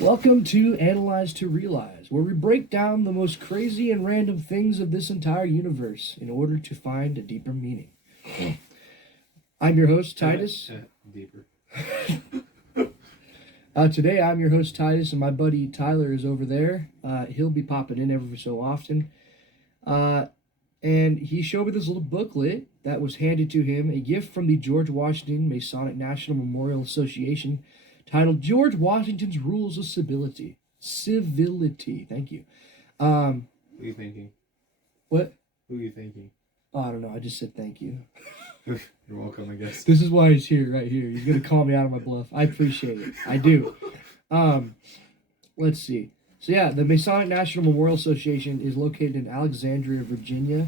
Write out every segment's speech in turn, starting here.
Welcome to Analyze to Realize, where we break down the most crazy and random things of this entire universe in order to find a deeper meaning. I'm your host, Titus. Deeper. Today, I'm your host, Titus, and my buddy Tyler is over there. He'll be popping in every so often. And he showed me this little booklet that was handed to him, a gift from the George Washington Masonic National Memorial Association, titled George Washington's Rules of Civility. Civility. Thank you. Who are you thinking? What? Who are you thinking? Oh, I don't know. I just said thank you. You're welcome, I guess. This is why he's here, right here. He's going to call me out of my bluff. I appreciate it. I do. Let's see. So, yeah, the Masonic National Memorial Association is located in Alexandria, Virginia.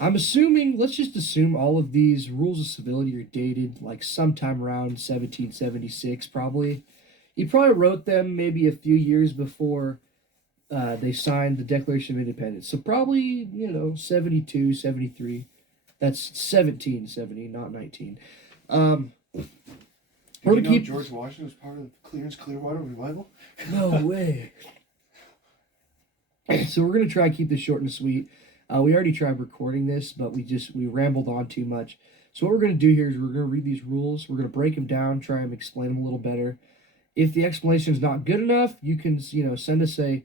I'm assuming, let's just assume all of these rules of civility are dated like sometime around 1776, probably. He probably wrote them maybe a few years before they signed the Declaration of Independence. So probably, 72, 73. That's 1770, not 19. Did you know George Washington was part of the Clearance Clearwater Revival? No way. So we're going to try to keep this short and sweet. We already tried recording this, but we rambled on too much. So what we're going to do here is we're going to read these rules. We're going to break them down, try and explain them a little better. If the explanation is not good enough, you can, send us a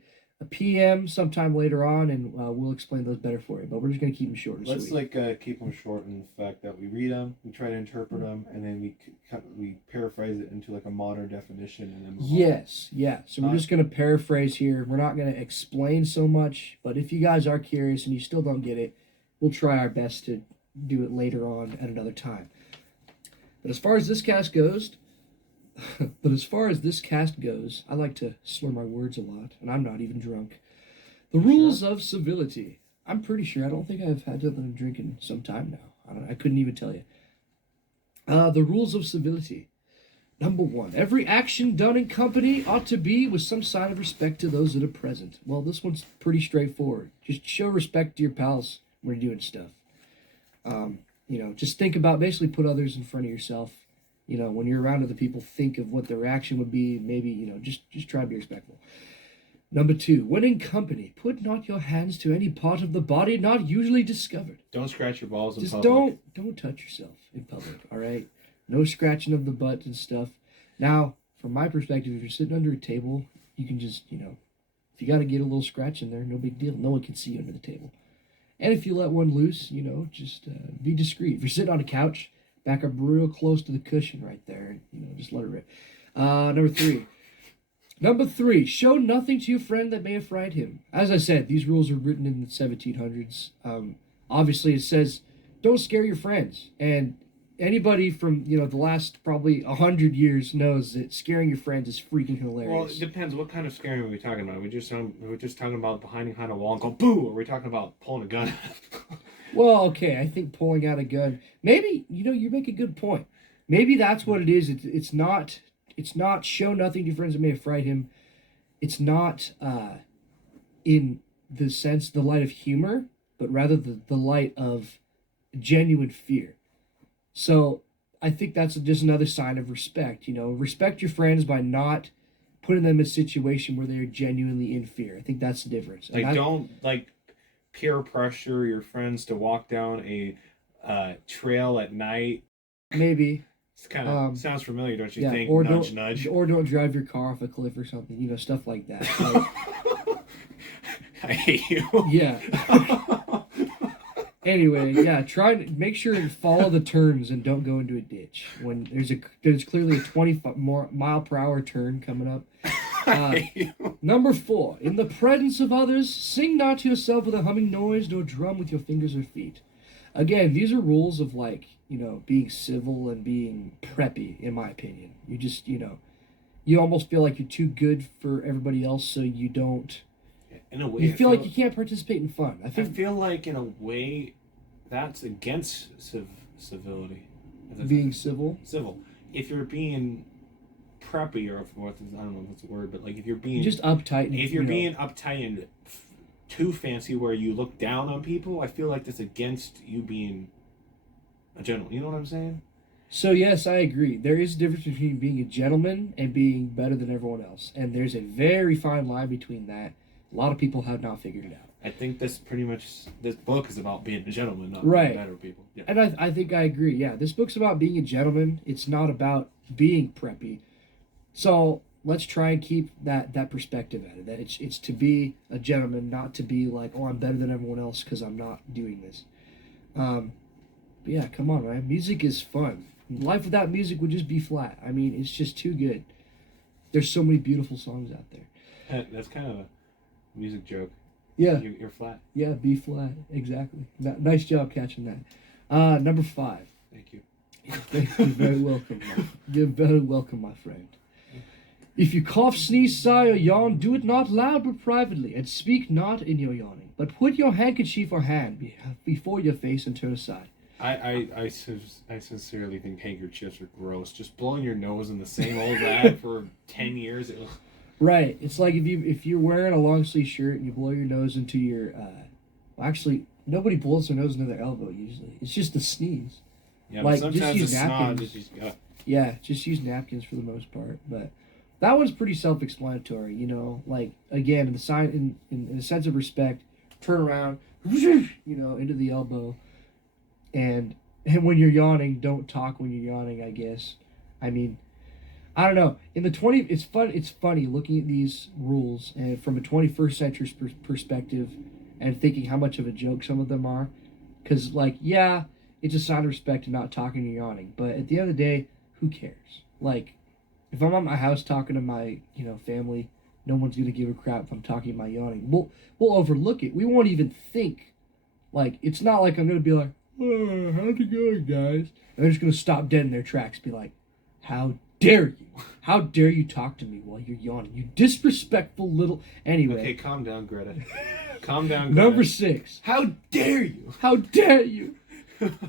PM sometime later on, and we'll explain those better for you. But we're just going to keep them short and sweet. Let's keep them short in the fact that we read them, we try to interpret them, and then we paraphrase it into like a modern definition, and then yes, yeah. So we're just going to paraphrase here. We're not going to explain so much, but if you guys are curious and you still don't get it, we'll try our best to do it later on at another time. But as far as this cast goes, I like to slur my words a lot, and I'm not even drunk. The rules of civility. I'm pretty sure. I don't think I've had something to drink in some time now. I couldn't even tell you. The rules of civility. Number 1. Every action done in company ought to be with some sign of respect to those that are present. Well, this one's pretty straightforward. Just show respect to your pals when you're doing stuff. Just think about, basically put others in front of yourself. When you're around other people, think of what their reaction would be. Maybe, just try to be respectful. Number 2, when in company, put not your hands to any part of the body not usually discovered. Don't scratch your balls in just public. Don't touch yourself in public, all right? No scratching of the butt and stuff. Now, from my perspective, if you're sitting under a table, you can just, if you got to get a little scratch in there, no big deal. No one can see you under the table. And if you let one loose, just be discreet. If you're sitting on a couch, back up real close to the cushion right there. Just let it rip. Number three, show nothing to your friend that may affright him. As I said, these rules are written in the 1700s. Obviously, it says, don't scare your friends. And anybody from, the last probably 100 years knows that scaring your friends is freaking hilarious. Well, it depends. What kind of scaring are we talking about? We're just talking about hiding behind a wall and go boo, or are we talking about pulling a gun? Well, okay, I think pulling out a gun, maybe, you make a good point. Maybe that's what it is. It's not show nothing to your friends that may affright him. It's not in the sense, the light of humor, but rather the light of genuine fear. So I think that's just another sign of respect. Respect your friends by not putting them in a situation where they're genuinely in fear. I think that's the difference. Don't peer pressure your friends to walk down a trail at night. Maybe. It's kind of sounds familiar, don't you think? Or nudge, nudge. Or don't drive your car off a cliff or something. Stuff like that. I hate you. Yeah. Anyway, yeah. Try to make sure to follow the turns and don't go into a ditch when there's clearly a 20 mile per hour turn coming up. Number 4, in the presence of others, sing not to yourself with a humming noise, nor drum with your fingers or feet. Again, these are rules of being civil and being preppy, in my opinion. You just, you almost feel like you're too good for everybody else, so you don't. In a way, you feel like you can't participate in fun. I feel like in a way, that's against civility. Being civil. Civil. If you're being preppy, or I don't know if that's a word, but if you're being just uptight, if you're being uptight and too fancy, where you look down on people, I feel like that's against you being a gentleman. You know what I'm saying? So yes, I agree. There is a difference between being a gentleman and being better than everyone else, and there's a very fine line between that. A lot of people have not figured it out. I think this book is about being a gentleman, not Right. being better people. Yeah. And I think I agree. Yeah, this book's about being a gentleman. It's not about being preppy. So let's try and keep that perspective at it. That it's to be a gentleman, not to be like, oh, I'm better than everyone else because I'm not doing this. But yeah, come on, man. Music is fun. Life without music would just be flat. I mean, it's just too good. There's so many beautiful songs out there. That's kind of a music joke. Yeah. You're flat. Yeah, B flat. Exactly. Nice job catching that. Number 5. Thank you. You're very welcome. You're very welcome, my friend. If you cough, sneeze, sigh, or yawn, do it not loud but privately, and speak not in your yawning, but put your handkerchief or hand before your face and turn aside. I sincerely think handkerchiefs are gross. Just blowing your nose in the same old rag for 10 years. Right. It's like if you're wearing a long sleeve shirt and you blow your nose into your well, actually nobody blows their nose into their elbow usually. It's just the sneeze. Yeah, like but just sometimes use it's napkins. Yeah, just use napkins for the most part. But that one's pretty self-explanatory. You know, like again, in the sign in a sense of respect, turn around, into the elbow, and when you're yawning, don't talk when you're yawning. I guess. I mean, I don't know. In the it's funny looking at these rules and from a 21st century perspective, and thinking how much of a joke some of them are, because like yeah, it's a sign of respect to not talking or yawning. But at the end of the day, who cares? Like, if I'm at my house talking to my family, no one's gonna give a crap if I'm talking about yawning. We'll overlook it. We won't even think. Like, it's not like I'm gonna be like, oh, how's it going, guys? And they're just gonna stop dead in their tracks, be like, how dare you? How dare you talk to me while you're yawning? You disrespectful little. Anyway. Okay, calm down, Greta. Calm down, Greta. Number 6. How dare you? How dare you?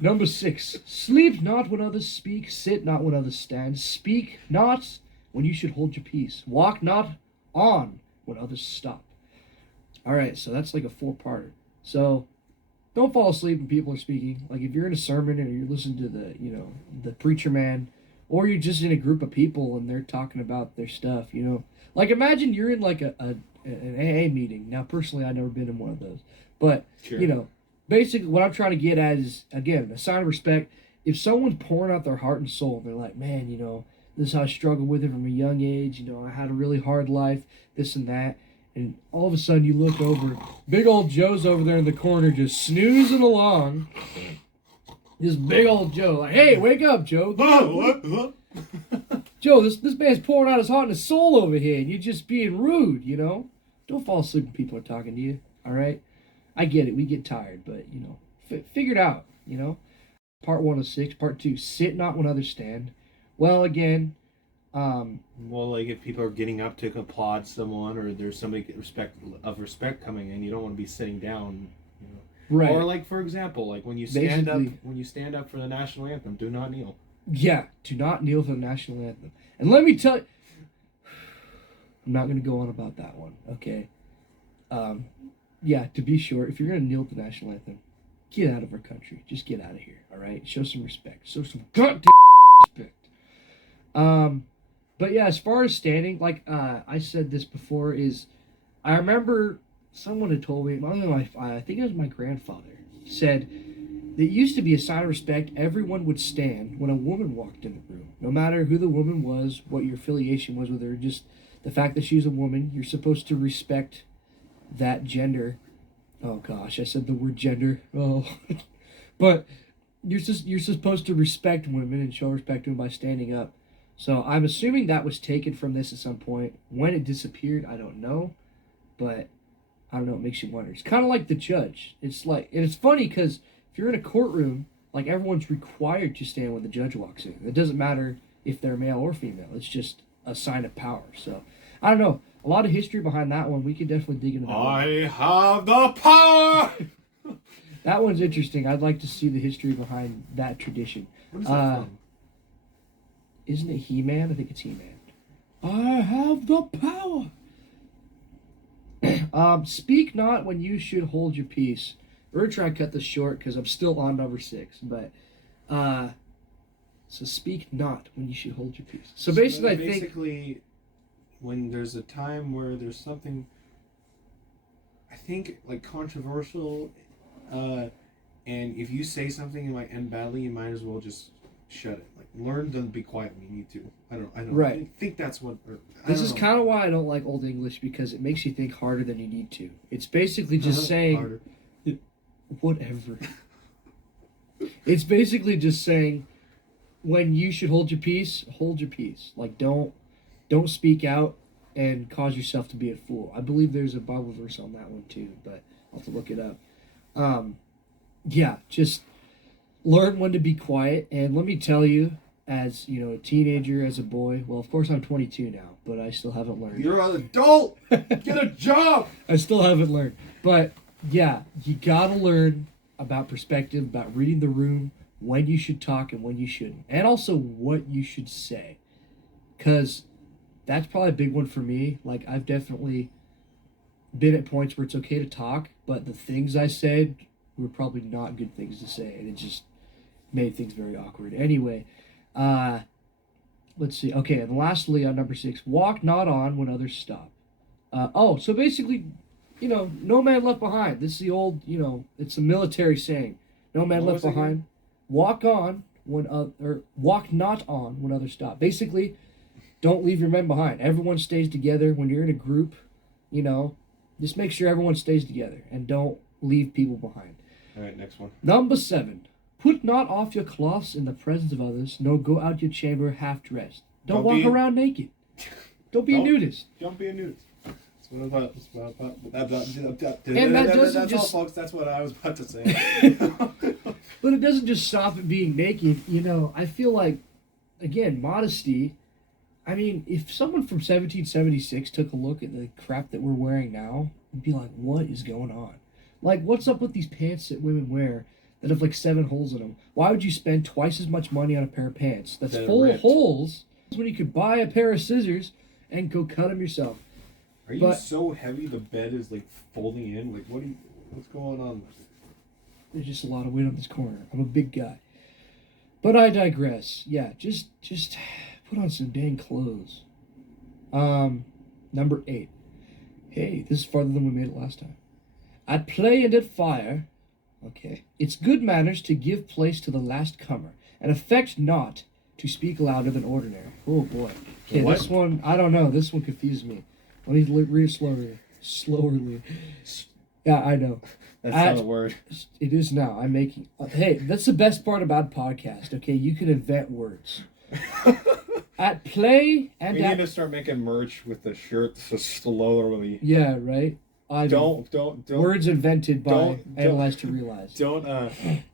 Number 6. Sleep not when others speak. Sit not when others stand. Speak not when you should hold your peace. Walk not on when others stop. All right, so that's like a 4-parter. So don't fall asleep when people are speaking. Like if you're in a sermon or you're listening to the preacher man, or you're just in a group of people and they're talking about their stuff. Like imagine you're in like an AA meeting. Now, personally, I've never been in one of those, but sure. Basically, what I'm trying to get at is, again, a sign of respect. If someone's pouring out their heart and soul, they're like, man, this is how I struggled with it from a young age. I had a really hard life, this and that. And all of a sudden you look over, big old Joe's over there in the corner just snoozing along. This big old Joe, like, hey, wake up, Joe. Joe, this man's pouring out his heart and his soul over here, and you're just being rude, Don't fall asleep when people are talking to you, all right? I get it. We get tired, but, figure it out, Part 1 of 6. Part 2, sit not when others stand. Well, again, well, like if people are getting up to applaud someone, or there's somebody respect coming in, you don't want to be sitting down, Right. Or like, for example, like when you stand up for the national anthem, do not kneel. Yeah, do not kneel for the national anthem. And let me tell you, I'm not going to go on about that one, okay? Yeah, to be sure, if you're going to kneel to the national anthem, get out of our country. Just get out of here, all right? Show some respect. Show some goddamn respect. But yeah, as far as standing, like I said this before, I remember someone had told me, I think it was my grandfather, said that it used to be a sign of respect. Everyone would stand when a woman walked in the room. No matter who the woman was, what your affiliation was with her, just the fact that she's a woman, you're supposed to respect that gender. Oh gosh, I said the word gender. Oh, but you're supposed to respect women and show respect to them by standing up. So I'm assuming that was taken from this at some point. When it disappeared, I don't know, but I don't know. It makes you wonder. It's kind of like the judge. It's like, and it's funny because if you're in a courtroom, like everyone's required to stand when the judge walks in. It doesn't matter if they're male or female. It's just a sign of power. So I don't know. A lot of history behind that one. We could definitely dig into that. I have the power. That one's interesting. I'd like to see the history behind that tradition. What is that from? Isn't it He-Man? I think it's He-Man. I have the power. Speak not when you should hold your peace. We're going to try and cut this short because I'm still on number 6. But So speak not when you should hold your peace. So basically, I think basically, when there's a time where there's something, I think like controversial, and if you say something that might end badly, you might as well just shut it. Like learn to be quiet when you need to. I don't. Right. I think that's what. This is kind of why I don't like Old English, because it makes you think harder than you need to. It's basically just saying harder. Whatever. It's basically just saying when you should hold your peace, hold your peace. Like don't speak out and cause yourself to be a fool. I believe there's a Bible verse on that one too, but I'll have to look it up. Yeah, just learn when to be quiet. And let me tell you, as you know, a teenager, as a boy, well, of course I'm 22 now, but I still haven't learned. You're an adult. Get a job. I still haven't learned, but yeah, you gotta learn about perspective, about reading the room, when you should talk and when you shouldn't, and also what you should say, because that's probably a big one for me. Like I've definitely been at points where it's okay to talk, but the things I said were probably not good things to say, and it just made things very awkward. Anyway, let's see. Okay, and lastly on number 6, walk not on when others stop. So basically, no man left behind. This is the old, it's a military saying. No man left behind. Walk on or walk not on when others stop. Basically, don't leave your men behind. Everyone stays together. When you're in a group, just make sure everyone stays together and don't leave people behind. All right, next one. Number 7. Put not off your cloths in the presence of others, nor go out your chamber half dressed. Don't walk around naked. Don't be a nudist. Don't be a nudist. That's what I thought. And that doesn't that's just... all, folks. That's what I was about to say. But it doesn't just stop at being naked. I feel like, again, modesty. I mean, if someone from 1776 took a look at the crap that we're wearing now, you'd be like, what is going on? Like, what's up with these pants that women wear that have like 7 holes in them? Why would you spend twice as much money on a pair of pants that's full of holes when you could buy a pair of scissors and go cut them yourself? Are you so heavy the bed is like folding in? Like, what's going on? There's just a lot of weight on this corner. I'm a big guy. But I digress. Yeah, just put on some dang clothes. Number 8. Hey, this is farther than we made it last time. At play and at fire. Okay. It's good manners to give place to the last comer, and affect not to speak louder than ordinary. Oh boy. Okay, this one, I don't know. This one confused me. Let me read it slowly. Yeah, I know. That's not a word. It is now. I'm making... hey, that's the best part about podcast, okay? You can invent words. At play and we need to start making merch with the shirts slowly. Yeah, right? Don't. Words invented by Analyze to Realize. Don't, I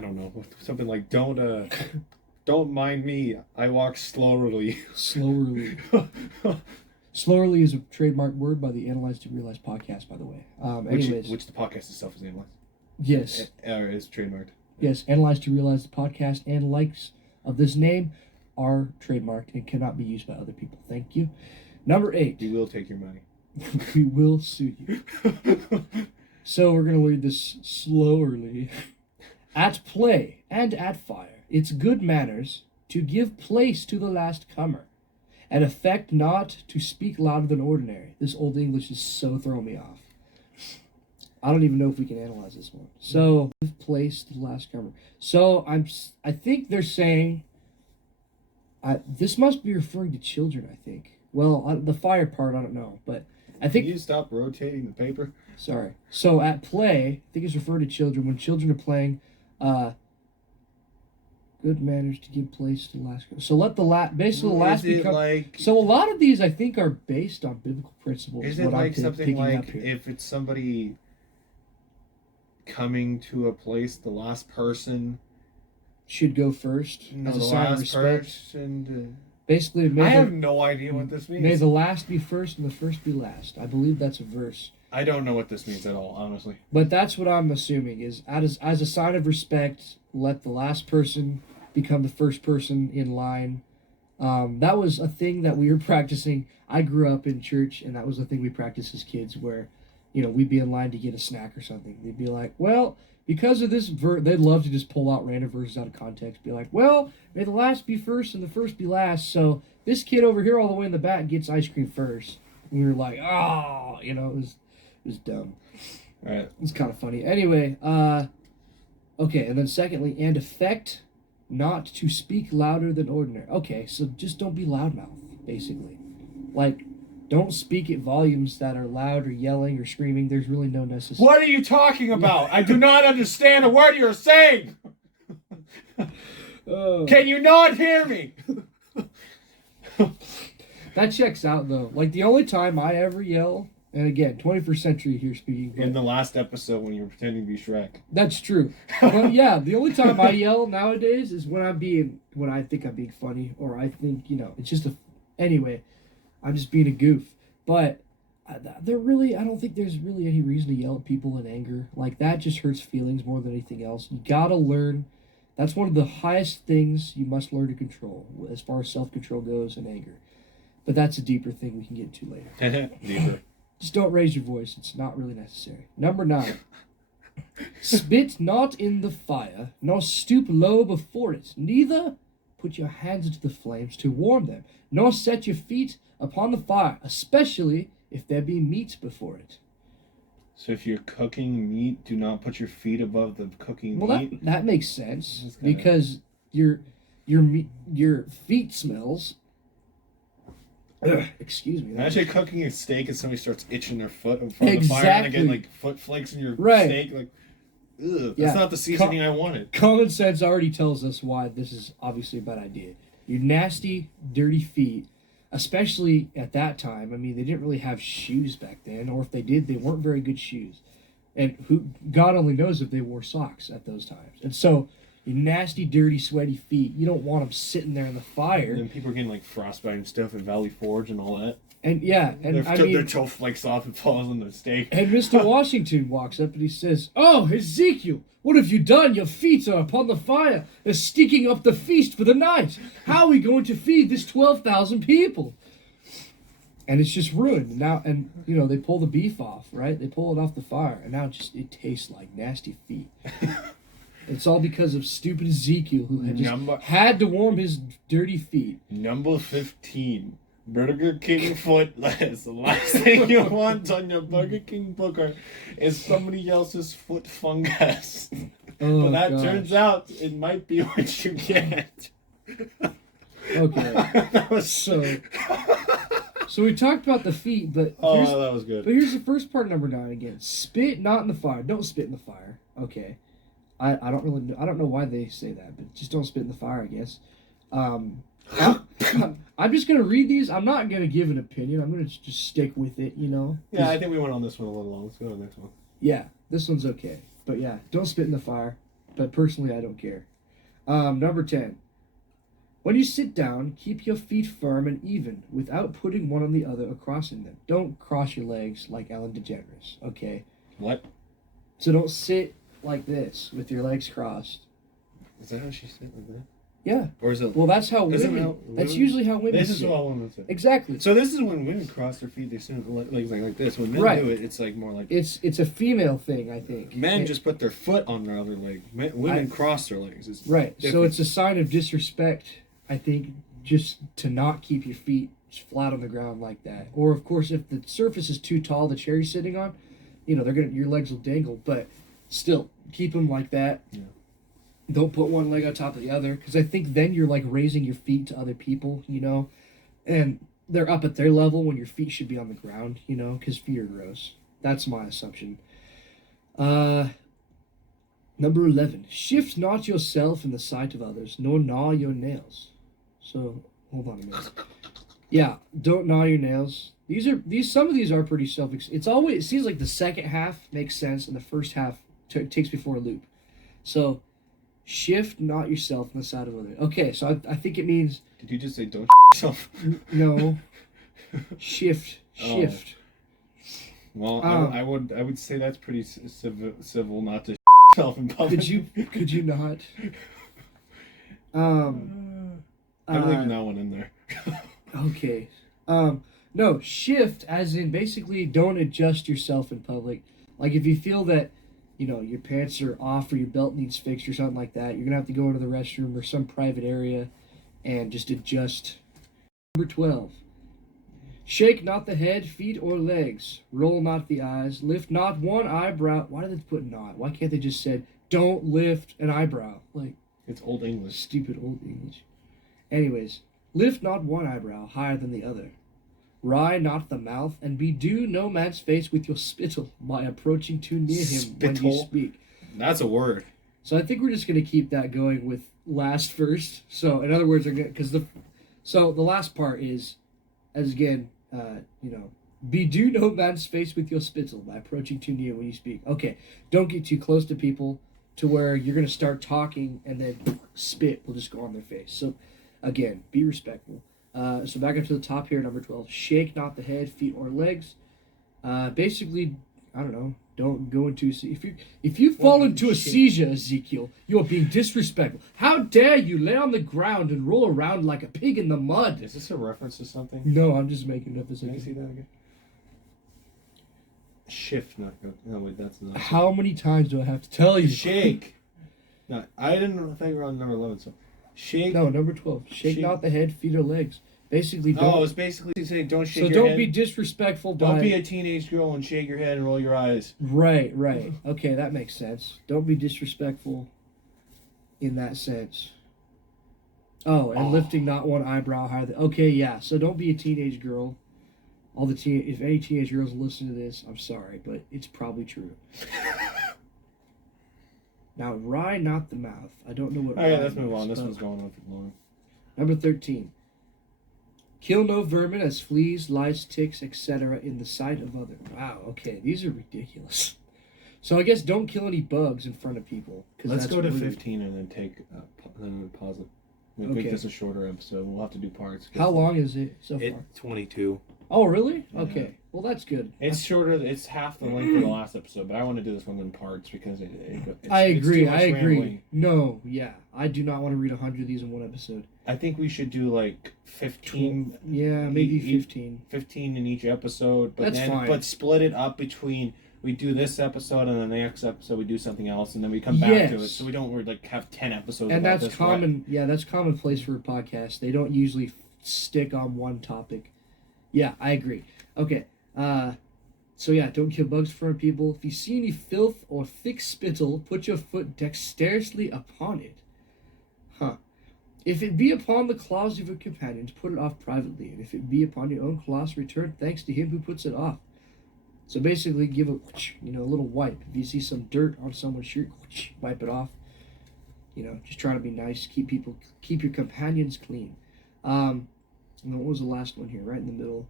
don't know. Something like, don't mind me. I walk slowly. Slowly. Slowly is a trademark word by the Analyze to Realize podcast, by the way. Anyways. Which the podcast itself is analyzed. Yes. It's trademarked. Yes, Analyze to Realize the podcast and likes of this name are trademarked and cannot be used by other people. Thank you. Number 8. We will take your money. We will sue you. So we're going to read this slowly. At play and at fire, it's good manners to give place to the last comer, and affect not to speak louder than ordinary. This Old English is so throwing me off. I don't even know if we can analyze this one. So, give place to the last comer. So I think they're saying, this must be referring to children, I think. Well, the fire part, I don't know, but I think... Can you stop rotating the paper? Sorry. So at play, I think it's referred to children. When children are playing, good manners to give place to the last. So let the last, basically the last become. Like, so a lot of these, I think, are based on biblical principles. Is it like something like if it's somebody coming to a place, the last person should go first? No, as a the sign of last respect? person. Basically, I have no idea what this means. May the last be first and the first be last. I believe that's a verse. I don't know what this means at all, honestly. But that's what I'm assuming is as a sign of respect, let the last person become the first person in line. That was a thing that we were practicing. I grew up in church, and that was a thing we practiced as kids where, we'd be in line to get a snack or something. They'd be like, well, because of this, they'd love to just pull out random verses out of context. Be like, well, may the last be first and the first be last. So this kid over here all the way in the back gets ice cream first. And we were like, oh, you know, it was dumb. All right. It's kind of funny. Anyway, okay, and then secondly, and affect not to speak louder than ordinary. Okay, so just don't be loudmouth, basically. Like, don't speak at volumes that are loud or yelling or screaming. There's really no necessity. What are you talking about? I do not understand a word you're saying. Can you not hear me? That checks out, though. Like, the only time I ever yell, and again, 21st century here speaking. In the last episode when you were pretending to be Shrek. That's true. But yeah, the only time I yell nowadays is when I think I'm being funny, or I think, you know, it's just anyway, I'm just being a goof. But I don't think there's really any reason to yell at people in anger. Like, that just hurts feelings more than anything else. You gotta learn. That's one of the highest things you must learn to control as far as self-control goes in anger. But that's a deeper thing we can get to later. Deeper. Just don't raise your voice. It's not really necessary. Number 9. Spit not in the fire, nor stoop low before it. Neither put your hands into the flames to warm them, nor set your feet upon the fire, especially if there be meat before it. So if you're cooking meat, do not put your feet above the cooking meat. Well, that makes sense because your feet smells. Excuse me. Imagine cooking a steak and somebody starts itching their foot in front of the fire and they get like foot flakes in your steak. Like, ugh, that's not the seasoning I wanted. Common sense already tells us why this is obviously a bad idea. Your nasty, dirty feet, especially at that time. I mean, they didn't really have shoes back then, or if they did, they weren't very good shoes. And God only knows if they wore socks at those times. And so, your nasty, dirty, sweaty feet, you don't want them sitting there in the fire. And then people are getting like frostbite and stuff at Valley Forge and all that. And yeah, and their toe flakes off and falls on the steak. And Mr. Washington walks up and he says, "Oh, Ezekiel, what have you done? Your feet are upon the fire. They're stinking up the feast for the night. How are we going to feed this 12,000 people?" And it's just ruined now. And you know, they pull the beef off, right? They pull it off the fire, and now it tastes like nasty feet. It's all because of stupid Ezekiel, who had to warm his dirty feet. Number 15. Burger King foot lettuce. The last thing you want on your Burger King booker is somebody else's foot fungus. Oh, but that turns out it might be what you get. Okay. That was so we talked about the feet, but that was good. But here's the first part, number 9 again. Spit not in the fire. Don't spit in the fire. Okay. I don't really know. I don't know why they say that, but just don't spit in the fire, I guess. I'm just gonna read these. I'm not gonna give an opinion. I'm gonna just stick with it, you know. Yeah, I think we went on this one a little long. Let's go to the next one. Yeah, this one's okay, but yeah, don't spit in the fire. But personally, I don't care. Number 10. When you sit down, keep your feet firm and even, without putting one on the other or crossing them. Don't cross your legs like Ellen DeGeneres. Okay. What? So don't sit like this with your legs crossed. Is that how she sit like that? Yeah. Or is it? Well, that's how women. That's usually how women. This is sit. how women sit. Exactly. So this is when women cross their feet. They sit legs like this. When men do it, it's like more like. It's a female thing, I think. Men just put their foot on their other leg. Women cross their legs. It's right. different. So it's a sign of disrespect, I think, just to not keep your feet flat on the ground like that. Or of course, if the surface is too tall, the chair you're sitting on, you know, your legs will dangle. But still, keep them like that. Yeah. Don't put one leg on top of the other, because I think then you're like raising your feet to other people, you know, and they're up at their level when your feet should be on the ground, you know, because feet are gross. That's my assumption. Number 11. Shift not yourself in the sight of others, nor gnaw your nails. So, hold on a minute. Yeah, don't gnaw your nails. Some of these are pretty it seems like the second half makes sense and the first half takes before a loop. So, shift not yourself in the side of others. Okay, so I think it means. Did you just say don't yourself? No. Shift. Oh. Well, I would say that's pretty civil not to yourself in public. Could you not? I'm leaving that one in there. Okay. No, shift as in basically don't adjust yourself in public. Like if you feel that your pants are off or your belt needs fixed or something like that, you're gonna have to go into the restroom or some private area and just adjust. Number 12. Shake not the head, feet, or legs. Roll not the eyes. Lift not one eyebrow. Why did they put not? Why can't they just said, don't lift an eyebrow? Like, It's Old English. stupid old English. Anyways, lift not one eyebrow higher than the other. Wry not the mouth, and bedew no man's face with your spittle by approaching too near him when you Spittle? speak. That's a word. So I think we're just gonna keep that going with last first. So in other words, the last part is, as again, bedew no man's face with your spittle by approaching too near when you speak. Okay, don't get too close to people to where you're gonna start talking and then spit will just go on their face. So again, be respectful. So back up to the top here, number 12. Shake not the head, feet, or legs. Basically, I don't know. Don't go into if you fall into a seizure, Ezekiel, you are being disrespectful. How dare you lay on the ground and roll around like a pig in the mud? Is this a reference to something? No, I'm just making it up as I Can I go. see that again? Shift, not go. No, wait, that's not. How many times do I have to tell you? Shake. No, I didn't think we were on number 11. So, shake. No, number 12. Shake not the head, feet, or legs. Basically, don't. Oh, it's basically saying don't shake So your don't head. be disrespectful. Don't be a teenage girl and shake your head and roll your eyes. Right. Okay, that makes sense. Don't be disrespectful in that sense. Oh, and lifting not one eyebrow higher than... Okay, yeah. So don't be a teenage girl. If any teenage girls listen to this, I'm sorry, but it's probably true. Now, wry not the mouth. I don't know what... All right, wry let's move means, on. This but- one's going on for long. Number 13. Kill no vermin as fleas, lice, ticks, etc. in the sight of others. Wow, okay, these are ridiculous. So I guess don't kill any bugs in front of people. Let's that's go to rude. 15 and then then pause it. We'll make Okay. this a shorter episode. We'll have to do parts. How long is it so far? 22. Oh, really? Yeah. Okay. Well, that's good. It's shorter. It's half the length of the last episode, but I want to do this one in parts because I agree. It's too much rambling. No, yeah. I do not want to read 100 of these in one episode. I think we should do like 15. Yeah, maybe 15. 15 in each episode, but That's fine. But split it up between we do this episode and then the next episode we do something else and then we come back to it, so we don't like have 10 episodes. And about that's this, common. Yeah, that's commonplace for a podcast. They don't usually stick on one topic. Yeah, I agree. Okay. So yeah, don't kill bugs in front of people. If you see any filth or thick spittle, put your foot dexterously upon it. Huh. If it be upon the cloths of your companions, put it off privately, and if it be upon your own cloths, return thanks to him who puts it off. So basically, give a little wipe. If you see some dirt on someone's shirt, wipe it off. Just try to be nice. Keep your companions clean. And then what was the last one here? Right in the middle.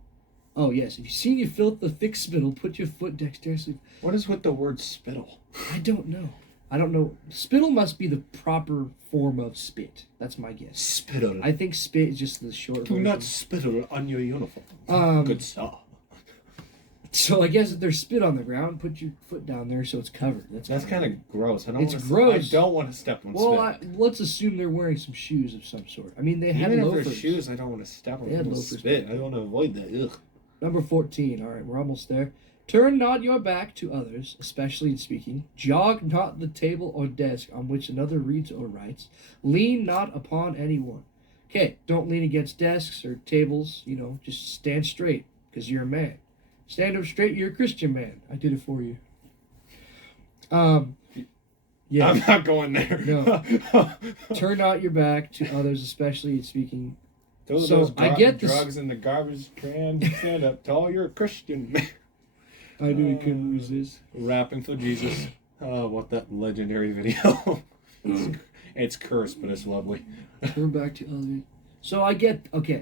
Oh yes, if you see any filth or thick spittle, put your foot dexterously. What is with the word spittle? I don't know. Spittle must be the proper form of spit. That's my guess. Spittle. I think spit is just the short Do version. not spittle on your uniform. Good sir. So I guess if there's spit on the ground, put your foot down there so it's covered. That's kind of gross. It's gross. I don't want to step on spit. Let's assume they're wearing some shoes of some sort. I mean, they had Even if loafers. they're shoes, I don't want to step on They had people's loafers spit. back I want to avoid that. Ugh. Number 14. All right, we're almost there. Turn not your back to others, especially in speaking. Jog not the table or desk on which another reads or writes. Lean not upon anyone. Okay, don't lean against desks or tables. Just stand straight because you're a man. Stand up straight, you're a Christian man. I did it for you. Yeah. I'm not going there. No. Turn not your back to others, especially in speaking. I get this. drugs in the garbage can. Stand up tall. You're a Christian man. I knew he couldn't resist. Rapping for Jesus. Oh, what that legendary video. It's cursed, but it's lovely. Turn back to others. So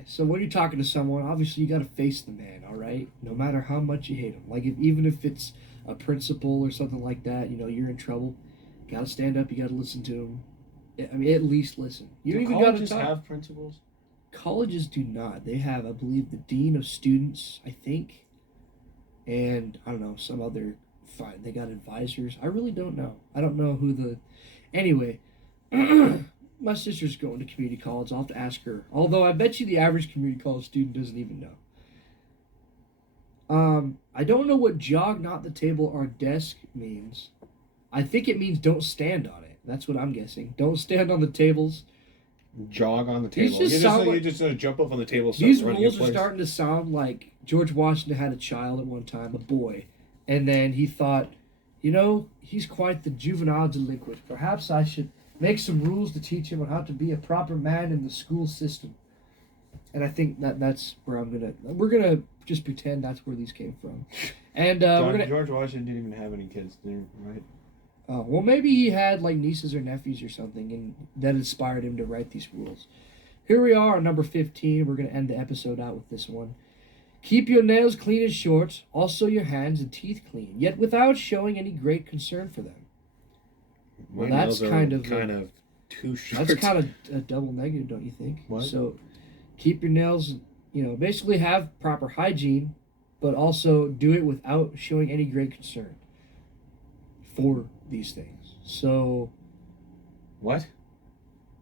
so when you're talking to someone, obviously you got to face the man, all right? No matter how much you hate him. Like even if it's a principal or something like that, you're in trouble. You got to stand up, you got to listen to him. I mean, at least listen. You Do don't even got to colleges talk. have principals? Colleges do not. They have, I believe, the dean of students, I think. And I don't know, some other fine. They got advisors. I really don't know. I don't know who the anyway. My sister's going to community college. I'll have to ask her. Although I bet you the average community college student doesn't even know. I don't know what jog not the table or desk means. I think it means don't stand on it. That's what I'm guessing. Don't stand on the tables. Jog on the These table. just sound You're like- just gonna jump up on the table. Start These running rules in are place. starting to sound like George Washington had a child at one time, a boy, and then he thought, he's quite the juvenile delinquent. Perhaps I should make some rules to teach him on how to be a proper man in the school system. And I think that's where we're gonna just pretend that's where these came from. And we're gonna. George Washington didn't even have any kids, right? Oh, well, maybe he had like nieces or nephews or something, and that inspired him to write these rules. Here we are on number 15. We're going to end the episode out with this one. Keep your nails clean and short, also your hands and teeth clean, yet without showing any great concern for them. My Well, that's nails are kind of too short. That's kind of a double negative, don't you think? What? So keep your nails, basically have proper hygiene, but also do it without showing any great concern for these things. So What?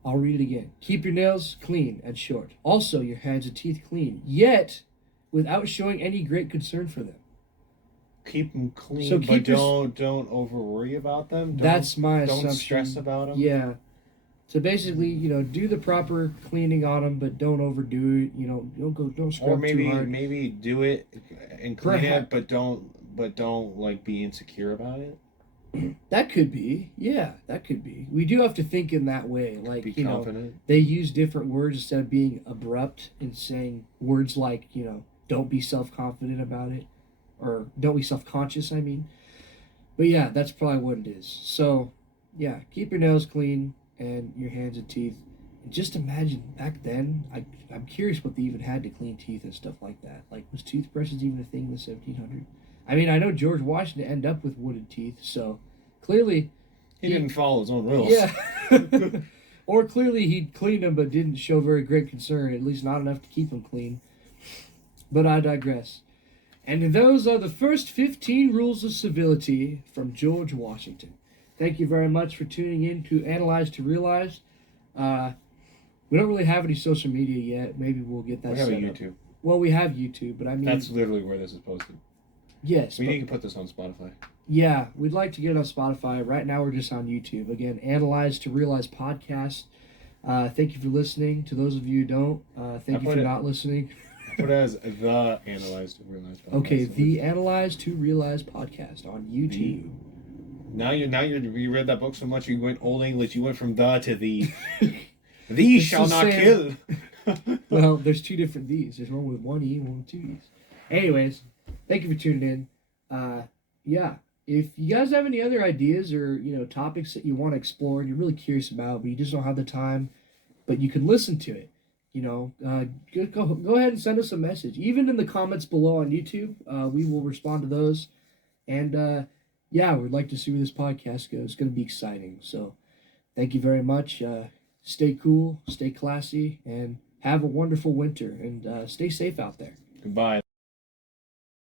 I'll read it again. Keep your nails clean and short. Also, your hands and teeth clean, yet without showing any great concern for them. Keep them clean, So but keep your- don't over worry about them. That's my Don't assumption. stress about them. Yeah. So basically, do the proper cleaning on them, but don't overdo it. Don't scrub Or maybe too hard. maybe do it and clean Perhaps. it, but don't like be insecure about it. That could be. Yeah, that could be. We do have to think in that way. Like, Be confident. they use different words instead of being abrupt and saying words like, don't be self-confident about it, or don't be self-conscious, I mean. But yeah, that's probably what it is. So, yeah, keep your nails clean and your hands and teeth. And just imagine back then, I'm curious what they even had to clean teeth and stuff like that. Like, was toothbrushes even a thing in the 1700s? I mean, I know George Washington ended up with wooden teeth, so clearly He didn't follow his own rules. yeah. Or clearly he cleaned them but didn't show very great concern, at least not enough to keep them clean. But I digress. And those are the first 15 rules of civility from George Washington. Thank you very much for tuning in to Analyze to Realize. We don't really have any social media yet. Maybe we'll get that We have set a up. YouTube. Well, we have YouTube, but I mean... That's literally where this is posted. Yes. We but- need to put this on Spotify. Yeah, we'd like to get it on Spotify. Right now, we're just on YouTube. Again, Analyze to Realize podcast. Thank you for listening. To those of you who don't, thank you for not listening. Put it as the Analyze to Realize podcast. Okay, the Analyze to Realize podcast on YouTube. Now you read that book so much you went old English. You went from the to the. Thee It's shall the not same. kill. Well, there's two different Th's. There's one with one E and one with two E's. Anyways, thank you for tuning in. Yeah. If you guys have any other ideas or topics that you want to explore and you're really curious about, but you just don't have the time, but you can listen to it, go ahead and send us a message. Even in the comments below on YouTube, we will respond to those. And yeah, we'd like to see where this podcast goes. It's going to be exciting. So, thank you very much. Stay cool, stay classy, and have a wonderful winter. And stay safe out there. Goodbye.